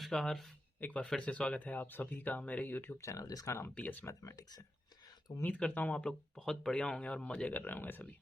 नमस्कार। एक बार फिर से स्वागत है आप सभी का मेरे यूट्यूब चैनल जिसका नाम PS मैथमेटिक्स है। तो उम्मीद करता हूँ आप लोग बहुत बढ़िया होंगे और मज़े कर रहे होंगे सभी।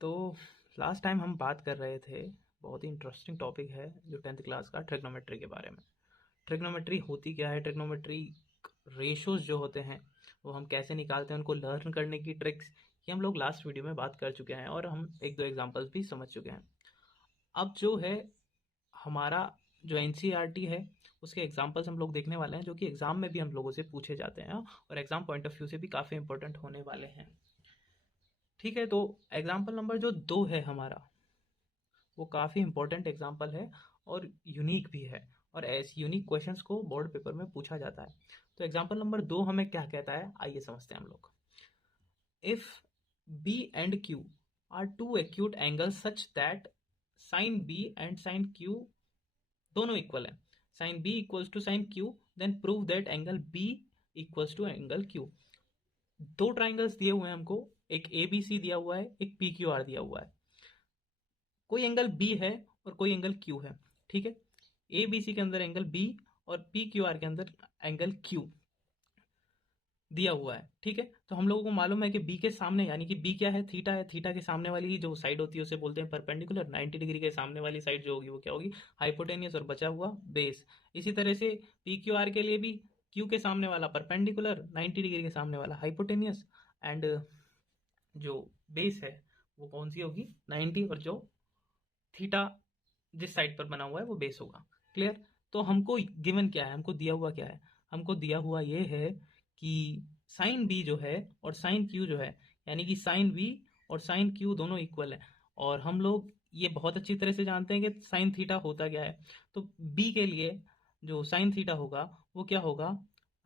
तो लास्ट टाइम हम बात कर रहे थे, बहुत ही इंटरेस्टिंग टॉपिक है जो 10th क्लास का, ट्रिग्नोमेट्री के बारे में। ट्रिग्नोमेट्री होती क्या है, ट्रिग्नोमेट्री रेशोज जो होते हैं वो हम कैसे निकालते हैं, उनको लर्न करने की ट्रिक्स, ये हम लोग लास्ट वीडियो में बात कर चुके हैं और हम एक दो एग्जाम्पल्स भी समझ चुके हैं। अब जो है हमारा जो NCERT है उसके एग्जाम्पल्स हम लोग देखने वाले हैं, जो कि एग्जाम में भी हम लोगों से पूछे जाते हैं और एग्जाम पॉइंट ऑफ व्यू से भी काफ़ी इंपॉर्टेंट होने वाले हैं। ठीक है, तो एग्जाम्पल नंबर जो 2 है हमारा, वो काफ़ी इंपॉर्टेंट एग्जाम्पल है और यूनिक भी है, और ऐसे यूनिक क्वेश्चंस को बोर्ड पेपर में पूछा जाता है। तो एग्जाम्पल नंबर 2 हमें क्या कहता है, आइए समझते हैं हम लोग। If B and Q are two acute angles such that sin B and sin Q दोनों इक्वल है, sine B equals to sine Q, then prove that angle B equals to angle Q. दो triangles दिए हुए हैं हमको, एक ए B सी दिया हुआ है, एक पी क्यू आर दिया हुआ है। कोई एंगल बी है और कोई एंगल क्यू है। ठीक है, ए बी सी के अंदर एंगल बी और पी क्यू आर के अंदर एंगल क्यू दिया हुआ है। ठीक है, तो हम लोगों को मालूम है कि बी के सामने, यानी कि बी क्या है, थीटा है, थीटा के सामने वाली जो साइड होती है उसे बोलते हैं परपेंडिकुलर। 90 डिग्री के सामने वाली साइड जो होगी वो क्या होगी, हाइपोटेनियस, और बचा हुआ बेस। इसी तरह से पी क्यू आर के लिए भी क्यू के सामने वाला परपेंडिकुलर, 90 डिग्री के सामने वाला हाइपोटेनियस, एंड जो बेस है वो कौन सी होगी, 90, और जो थीटा जिस साइड पर बना हुआ है वो बेस होगा। क्लियर। तो हमको गिवन क्या है, हमको दिया हुआ क्या है, हमको दिया हुआ ये है कि साइन बी जो है और साइन क्यू जो है, यानी कि साइन बी और साइन क्यू दोनों इक्वल है। और हम लोग ये बहुत अच्छी तरह से जानते हैं कि साइन थीटा होता क्या है। तो बी के लिए जो साइन थीटा होगा वो क्या होगा,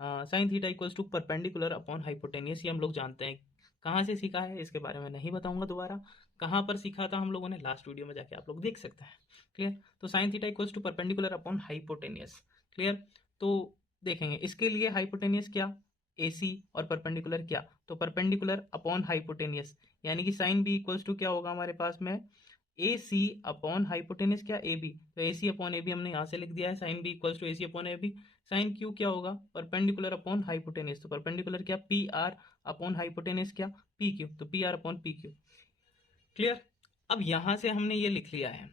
sine theta equals to perpendicular upon hypotenuse. ये हम लोग जानते हैं। कहाँ से सीखा है इसके बारे में नहीं बताऊंगा दोबारा, कहाँ पर सीखा था हम लोगों ने, लास्ट वीडियो में जाके आप लोग देख सकते हैं। क्लियर। तो sine theta equals to perpendicular upon hypotenuse. Clear. तो देखेंगे इसके लिए हाइपोटेनियस क्या, AC, और परपेंडिकुलर क्या, तो परपेंडिकुलर अपॉन हाइपोटेनियस, यानी कि साइन बी इक्वल्स टू क्या होगा हमारे पास में, AC अपॉन हाइपोटेनियस क्या, AB। तो AC अपॉन AB हमने यहां से लिख दिया है, sine B equals to AC upon AB। Sine Q क्या होगा, परपेंडिकुलर अपॉन हाइपोटेनियस, तो परपेंडिकुलर क्या, PR अपॉन हाइपोटेनियस क्या, PQ, तो PR अपॉन PQ। क्लियर। अब यहां से हमने ये लिख लिया है,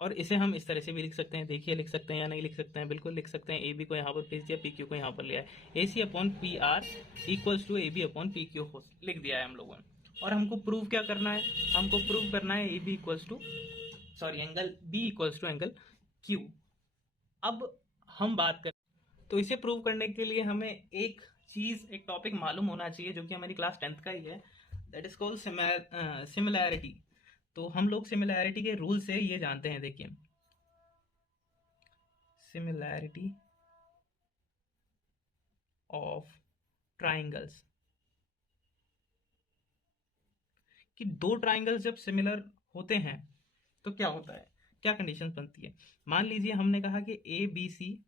और इसे हम इस तरह से भी लिख सकते हैं, देखिए लिख सकते हैं या नहीं लिख सकते हैं, बिल्कुल लिख सकते हैं। ए बी को यहाँ पर भेज दिया, पी क्यू को यहाँ पर लिया है, A C upon P R equals to A B upon P Q लिख दिया है हम लोगों ने। और हमको प्रूव क्या करना है, हमको प्रूव करना है A B equals to, sorry, angle B equals to angle Q. अब हम बात करें, तो इसे प्रूव करने के लिए हमें एक चीज, एक टॉपिक मालूम होना चाहिए जो कि हमारी क्लास 10th का ही है, दैट इज कॉल्ड सिमिलैरिटी। तो हम लोग सिमिलैरिटी के रूल से ये जानते हैं, देखिए, सिमिलैरिटी ऑफ ट्राइंगल्स, कि दो ट्राइंगल्स जब सिमिलर होते हैं तो क्या होता है, क्या कंडीशन बनती है। मान लीजिए हमने कहा कि ए बी सी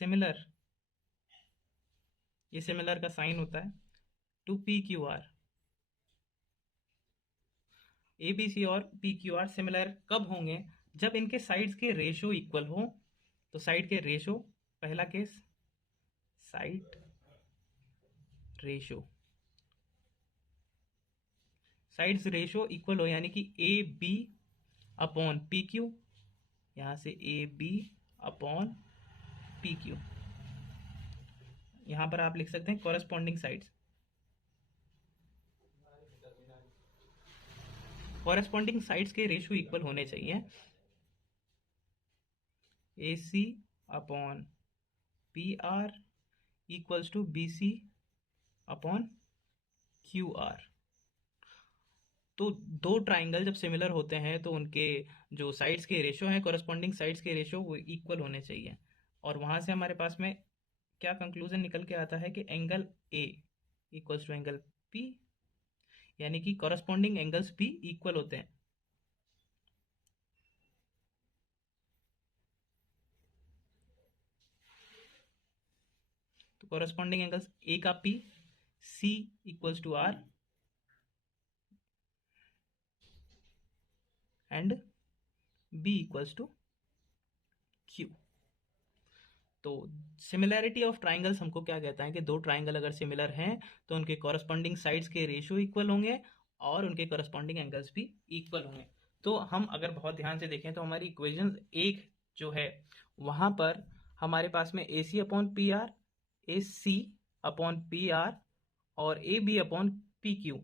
सिमिलर, ये सिमिलर का साइन होता है, to P Q R. A B C और पी क्यू आर सिमिलर कब होंगे, जब इनके साइड्स के रेशो इक्वल हो। तो साइड के रेशो, पहला case, side ratio, sides ratio equal हो, यानी कि A B upon P Q, यहां से A B upon P Q, यहां पर आप लिख सकते हैं कॉरेस्पॉन्डिंग साइड्स, कॉरेस्पॉन्डिंग साइड्स के रेशियो इक्वल होने चाहिए। A C upon P R equals to B C upon Q R. तो दो ट्राइंगल जब सिमिलर होते हैं तो उनके जो साइड्स के रेशियो हैं, कॉरेस्पॉन्डिंग साइड्स के रेशियो वो इक्वल होने चाहिए। और वहां से हमारे पास में क्या कंक्लूजन निकल के आता है कि angle A equals to angle P, यानी कि कॉरेस्पॉन्डिंग एंगल्स भी इक्वल होते हैं। तो कॉरेस्पॉन्डिंग एंगल्स ए का P, C equals to R, and B equals to तो सिमिलैरिटी ऑफ ट्राइंगल्स हमको क्या कहता है कि दो ट्राइंगल अगर सिमिलर हैं तो उनके कॉरस्पॉन्डिंग साइड्स के रेशियो इक्वल होंगे और उनके कॉरस्पॉन्डिंग एंगल्स भी इक्वल होंगे। तो हम अगर बहुत ध्यान से देखें तो हमारी इक्वेशन एक जो है वहां पर हमारे पास में AC upon PR, AC upon PR और AB upon PQ,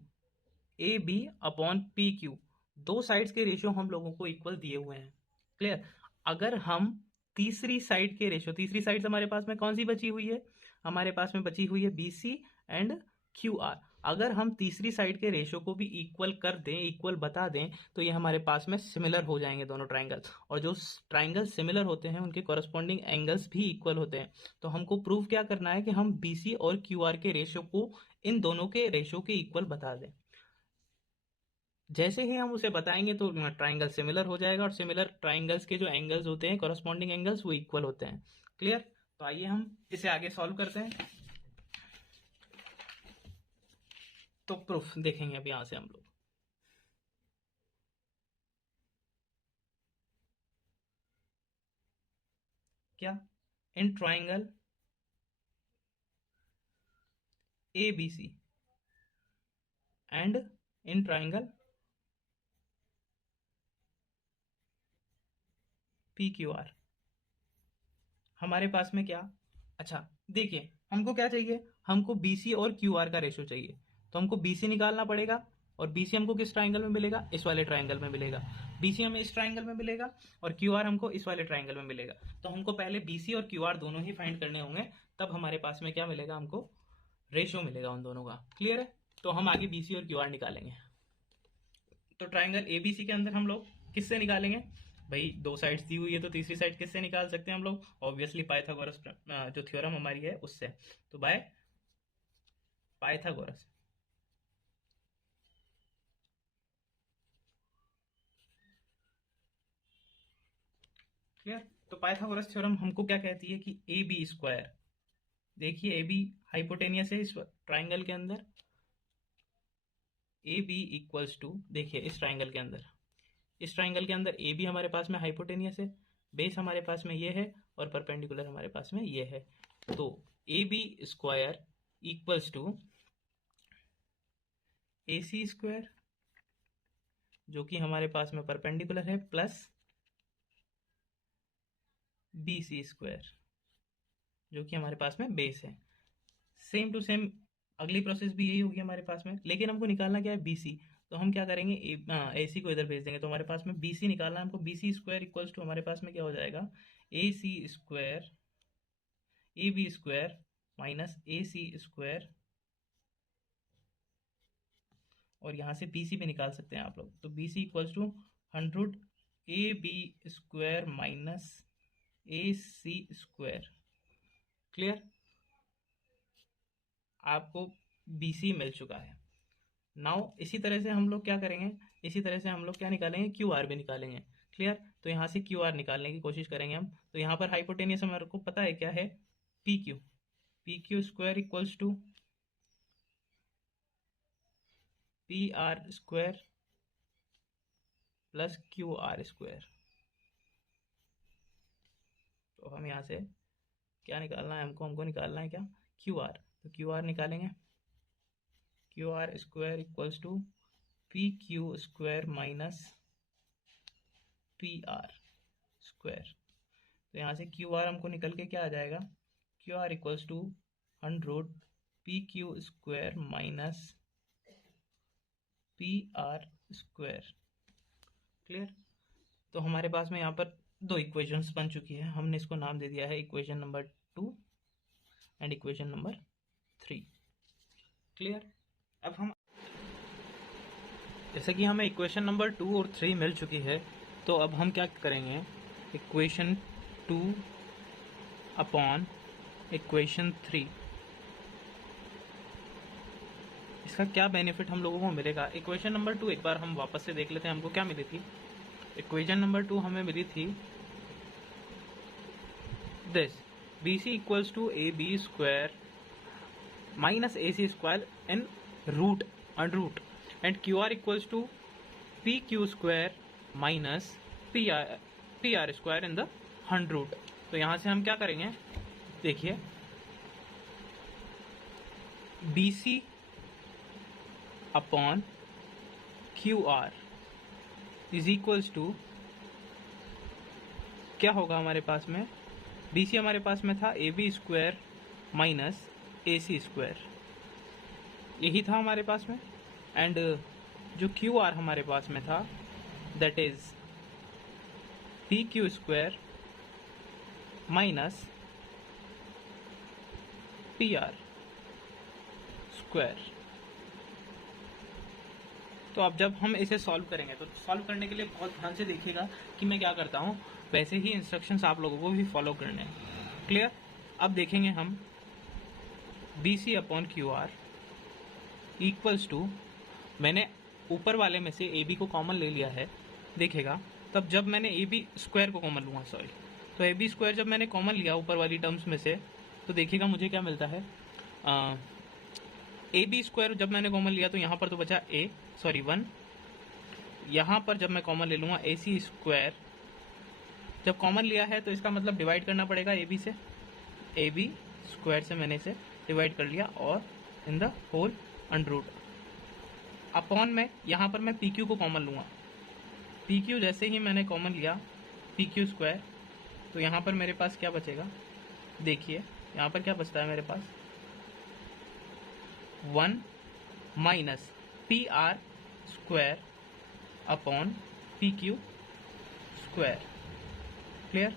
AB upon PQ दो साइड्स के रेशियो हम लोगों को इक्वल दिए हुए हैं। क्लियर। अगर हम तीसरी साइड के रेशियो, तीसरी साइड हमारे पास में कौन सी बची हुई है, हमारे पास में बची हुई है BC एंड QR। अगर हम तीसरी साइड के रेशियो को भी इक्वल कर दें, इक्वल बता दें, तो ये हमारे पास में सिमिलर हो जाएंगे दोनों ट्राइंगल, और जो ट्राइंगल सिमिलर होते हैं उनके कॉरस्पॉन्डिंग एंगल्स भी इक्वल होते हैं। तो हमको प्रूव क्या करना है कि हम BC और QR के रेशियो को इन दोनों के रेशियो के इक्वल बता दें। जैसे ही हम उसे बताएंगे तो ट्राइंगल सिमिलर हो जाएगा, और सिमिलर ट्राइंगल्स के जो एंगल्स होते हैं, कॉरस्पॉन्डिंग एंगल्स, वो इक्वल होते हैं। क्लियर। तो आइए हम इसे आगे सॉल्व करते हैं। तो प्रूफ देखेंगे अब यहां से हम लोग। क्या, in triangle ABC and in triangle PQR हमारे पास में क्या, अच्छा देखिए हमको क्या चाहिए, हमको BC और QR का रेशियो चाहिए। तो हमको BC निकालना पड़ेगा, और BC हमको किस ट्राइंगल में मिलेगा, इस वाले ट्राइंगल में मिलेगा। BC हमें इस ट्राइंगल में मिलेगा और QR हमको इस वाले ट्राइंगल में मिलेगा। तो हमको पहले BC और QR दोनों ही फाइंड करने होंगे, तब हमारे पास में क्या मिलेगा, हमको रेशियो मिलेगा उन दोनों का। क्लियर है। तो हम आगे BC और QR निकालेंगे। तो ट्राइंगल ABC के अंदर हम लोग किससे निकालेंगे, भाई दो साइड्स दी हुई है तो तीसरी साइड किससे निकाल सकते हैं हम लोग, ऑब्वियसली पाइथागोरस जो थ्योरम हमारी है उससे। तो बाय पाइथागोरस। क्लियर। तो पाइथागोरस थ्योरम हमको क्या कहती है कि AB स्क्वायर, देखिए AB हाइपोटेनियस है इस ट्राइंगल के अंदर, AB इक्वल्स टू, देखिए इस ट्राइंगल के अंदर, इस ट्राइंगल के अंदर AB हमारे पास में हाइपोटेनियस है, बेस हमारे पास में ये है और परपेंडिकुलर हमारे पास में ये है। तो AB square equals to AC square जो कि हमारे पास में परपेंडिकुलर है, प्लस BC स्क्वायर जो कि हमारे पास में बेस है। सेम टू सेम अगली प्रोसेस भी यही होगी हमारे पास में, लेकिन हमको निकालना क्या है, BC। तो हम क्या करेंगे, AC को इधर भेज देंगे, तो हमारे पास में BC निकालना है हमको। BC स्क्वायर इक्वल्स टू हमारे पास में क्या हो जाएगा, AC square AB square minus AC square, और यहाँ से BC भी निकाल सकते हैं आप लोग। तो BC equals to 100 AB square minus AC square. Clear. आपको BC मिल चुका है। नाउ इसी तरह से हम लोग क्या करेंगे, इसी तरह से हम लोग क्या निकालेंगे, QR भी निकालेंगे। क्लियर। तो यहाँ से QR निकालने की कोशिश करेंगे हम। तो यहाँ पर हाइपोटेनियस हमारे को पता है क्या है, PQ square equals to PR square plus QR square. तो हम यहाँ से क्या निकालना है हमको निकालना है क्या, QR। तो QR निकालेंगे, QR square equals to PQ square minus PR square. तो यहाँ से QR हमको निकल के क्या आ जाएगा, QR equals to 100 PQ square minus PR square. Clear. तो हमारे पास में यहाँ पर दो इक्वेशंस बन चुकी है, हमने इसको नाम दे दिया है equation number 2 and equation number 3। Clear. अब हम, जैसे कि हमें इक्वेशन नंबर 2 और 3 मिल चुकी है, तो अब हम क्या करेंगे, इक्वेशन 2 अपॉन इक्वेशन 3, इसका क्या बेनिफिट हम लोगों को मिलेगा। इक्वेशन नंबर 2 एक बार हम वापस से देख लेते हैं, हमको क्या मिली थी। इक्वेशन नंबर 2 हमें मिली थी this, BC equals to AB square minus AC square in root, under root, and QR equals to PQ square minus PR square in the under root. तो यहाँ से हम क्या करेंगे, देखिए BC upon QR is equals to क्या होगा हमारे पास में, BC हमारे पास में था AB square minus AC square, यही था हमारे पास में। एंड जो QR हमारे पास में था that is PQ square minus PR square. तो अब जब हम इसे सॉल्व करेंगे तो सॉल्व करने के लिए बहुत ध्यान से देखिएगा कि मैं क्या करता हूँ, वैसे ही इंस्ट्रक्शंस आप लोगों को भी फॉलो करने हैं। क्लियर? अब देखेंगे हम BC upon QR equals to, मैंने ऊपर वाले में से AB को कॉमन ले लिया है, देखेगा तब जब मैंने AB स्क्वायर को कॉमन लूँगा, सॉरी, तो AB स्क्वायर जब मैंने कॉमन लिया ऊपर वाली टर्म्स में से, तो देखिएगा मुझे क्या मिलता है, AB स्क्वायर जब मैंने कॉमन लिया तो यहाँ पर तो बचा 1, यहाँ पर जब मैं कॉमन ले लूँगा AC स्क्वायर, जब कॉमन लिया है तो इसका मतलब डिवाइड करना पड़ेगा AB से, AB स्क्वायर से मैंने इसे डिवाइड कर लिया और in the whole under root upon में यहाँ पर मैं PQ को कॉमन लूँगा, PQ जैसे ही मैंने कॉमन लिया PQ स्क्वायर, तो यहाँ पर मेरे पास क्या बचेगा, देखिए यहाँ पर क्या बचता है मेरे पास, 1 minus PR square upon PQ square. Clear?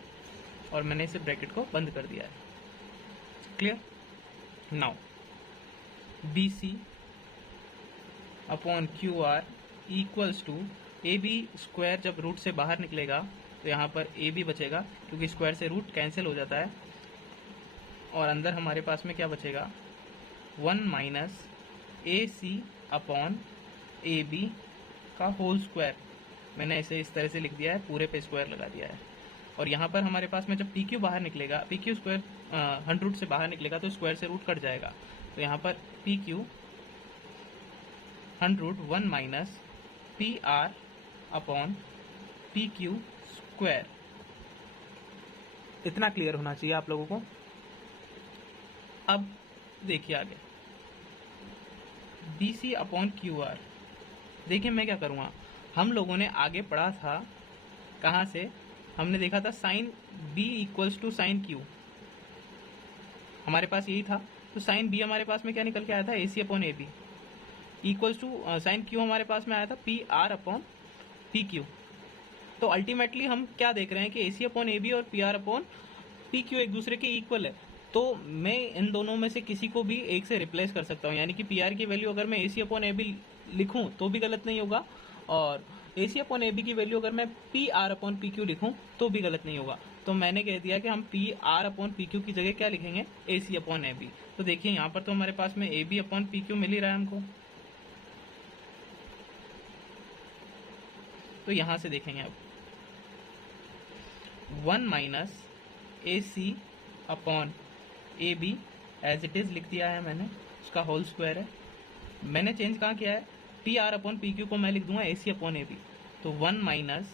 और मैंने इसे ब्रैकेट को बंद कर दिया है। Clear? Now BC upon QR equals to AB square, जब रूट से बाहर निकलेगा तो यहाँ पर AB बचेगा क्योंकि स्क्वायर से रूट कैंसिल हो जाता है, और अंदर हमारे पास में क्या बचेगा, 1 माइनस AC अपॉन AB का होल स्क्वायर। मैंने इसे इस तरह से लिख दिया है, पूरे पे स्क्वायर लगा दिया है। और यहाँ पर हमारे पास में जब PQ बाहर निकलेगा, PQ स्क्वायर 100 से बाहर निकलेगा तो स्क्वायर से रूट कट जाएगा, तो यहाँ पर PQ 100 1 minus PR upon PQ square. इतना क्लियर होना चाहिए आप लोगों को। अब देखिए आगे BC अपॉन QR। देखिए मैं क्या करूँगा, हम लोगों ने आगे पढ़ा था, कहाँ से हमने देखा था, sine B equals to sine Q, हमारे पास यही था। तो साइन B हमारे पास में क्या निकल के आया था, AC upon AB equals to sine Q हमारे पास में आया था PR अपॉन PQ। तो अल्टीमेटली हम क्या देख रहे हैं कि AC अपॉन AB और PR अपॉन PQ एक दूसरे के इक्वल है, तो मैं इन दोनों में से किसी को भी एक से रिप्लेस कर सकता हूँ, यानी कि PR की वैल्यू अगर मैं AC अपॉन AB लिखूँ तो भी गलत नहीं होगा, और AC अपॉन AB की वैल्यू अगर मैं PR अपॉन PQ लिखूँ तो भी गलत नहीं होगा। तो मैंने कह दिया कि हम PR अपॉन PQ की जगह क्या लिखेंगे, AC अपॉन AB। तो देखिए यहाँ पर तो हमारे पास में AB अपॉन PQ मिल ही रहा है हमको, तो यहाँ से देखेंगे अब 1 minus AC upon AB as it is लिख दिया है मैंने, उसका होल स्क्वायर है। मैंने चेंज कहाँ किया है, PR अपॉन PQ को मैं लिख दूंगा AC अपॉन AB, तो 1 minus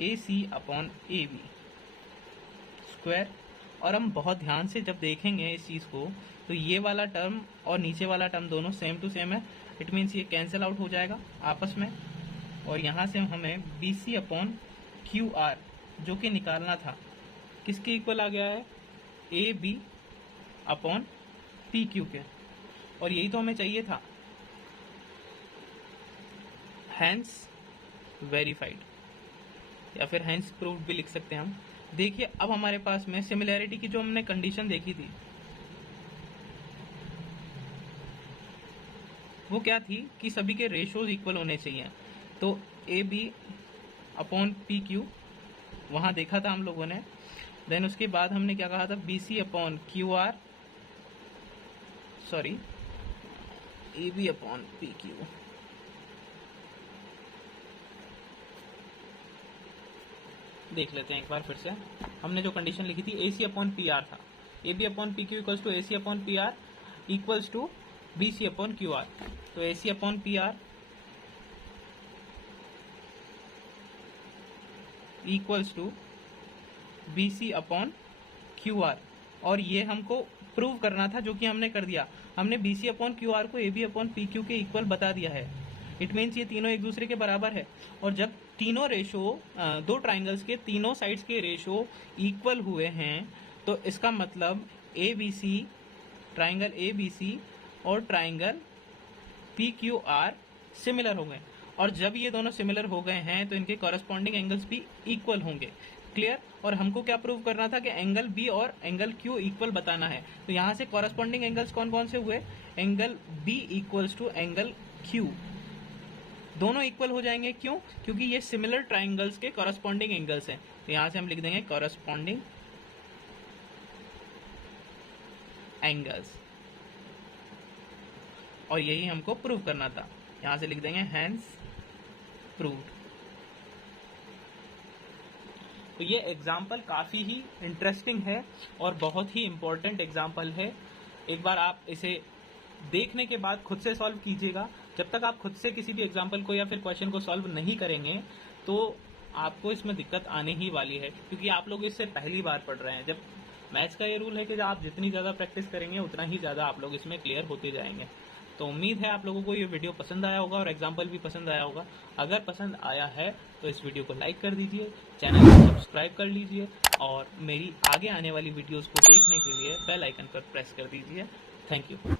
AC upon AB square. और हम बहुत ध्यान से जब देखेंगे इस चीज़ को, तो ये वाला टर्म और नीचे वाला टर्म दोनों सेम टू सेम है, इट मीन्स ये कैंसिल आउट हो जाएगा आपस में, और यहाँ से हमें BC अपॉन QR जो कि निकालना था, किसके इक्वल आ गया है, AB अपॉन PQ के, और यही तो हमें चाहिए था, हैंस वेरीफाइड या फिर हैंस प्रूव्ड भी लिख सकते हैं हम। देखिए अब हमारे पास में सिमिलैरिटी की जो हमने कंडीशन देखी थी वो क्या थी कि सभी के रेशोज इक्वल होने चाहिए, तो AB अपॉन PQ वहाँ देखा था हम लोगों ने। देन उसके बाद हमने क्या कहा था, BC upon QR, sorry AB upon PQ, देख लेते हैं एक बार फिर से। हमने जो कंडीशन लिखी थी AC अपॉन PR था, AB upon PQ equals to AC upon PR equals to BC upon QR। तो AC upon PR equals to BC upon QR। और ये हमको प्रूव करना था, जो कि हमने कर दिया। हमने BC अपॉन QR को AB अपॉन PQ के इक्वल बता दिया है। इट मीन्स ये तीनों एक दूसरे के बराबर है। और जब तीनों रेशो, दो ट्राइंगल्स के तीनों साइड्स के रेशो इक्वल हुए हैं, तो इसका मतलब ABC, ट्राइंगल ABC और ट्राइंगल PQR सिमिलर हो गए। और जब ये दोनों सिमिलर हो गए हैं तो इनके कॉरस्पॉन्डिंग एंगल्स भी इक्वल होंगे। क्लियर? और हमको क्या प्रूव करना था कि एंगल B और एंगल Q इक्वल बताना है। तो यहाँ से कॉरस्पॉन्डिंग एंगल्स कौन कौन से हुए? Angle B equals to angle Q, दोनों इक्वल हो जाएंगे। क्यों? क्योंकि ये सिमिलर ट्राइंगल्स के कॉरस्पॉन्डिंग एंगल्स हैं। तो यहाँ से हम लिख देंगे कॉरस्पॉन्डिंग एंगल्स, और यही हमको प्रूव करना था। यहाँ से लिख देंगे हैंस प्रूव्ड। तो ये एग्जाम्पल काफ़ी ही इंटरेस्टिंग है और बहुत ही इम्पोर्टेंट एग्जाम्पल है। एक बार आप इसे देखने के बाद खुद से सॉल्व कीजिएगा। जब तक आप खुद से किसी भी एग्जाम्पल को या फिर क्वेश्चन को सॉल्व नहीं करेंगे तो आपको इसमें दिक्कत आने ही वाली है, क्योंकि आप लोग इससे पहली बार पढ़ रहे हैं। जब मैथ्स का ये रूल है कि आप जितनी ज़्यादा प्रैक्टिस करेंगे उतना ही ज़्यादा आप लोग इसमें क्लियर होते जाएंगे। तो उम्मीद है आप लोगों को ये वीडियो पसंद आया होगा और एग्जाम्पल भी पसंद आया होगा। अगर पसंद आया है तो इस वीडियो को लाइक कर दीजिए, चैनल को सब्सक्राइब कर लीजिए और मेरी आगे आने वाली वीडियोस को देखने के लिए बेल आइकन पर प्रेस कर दीजिए। Thank you.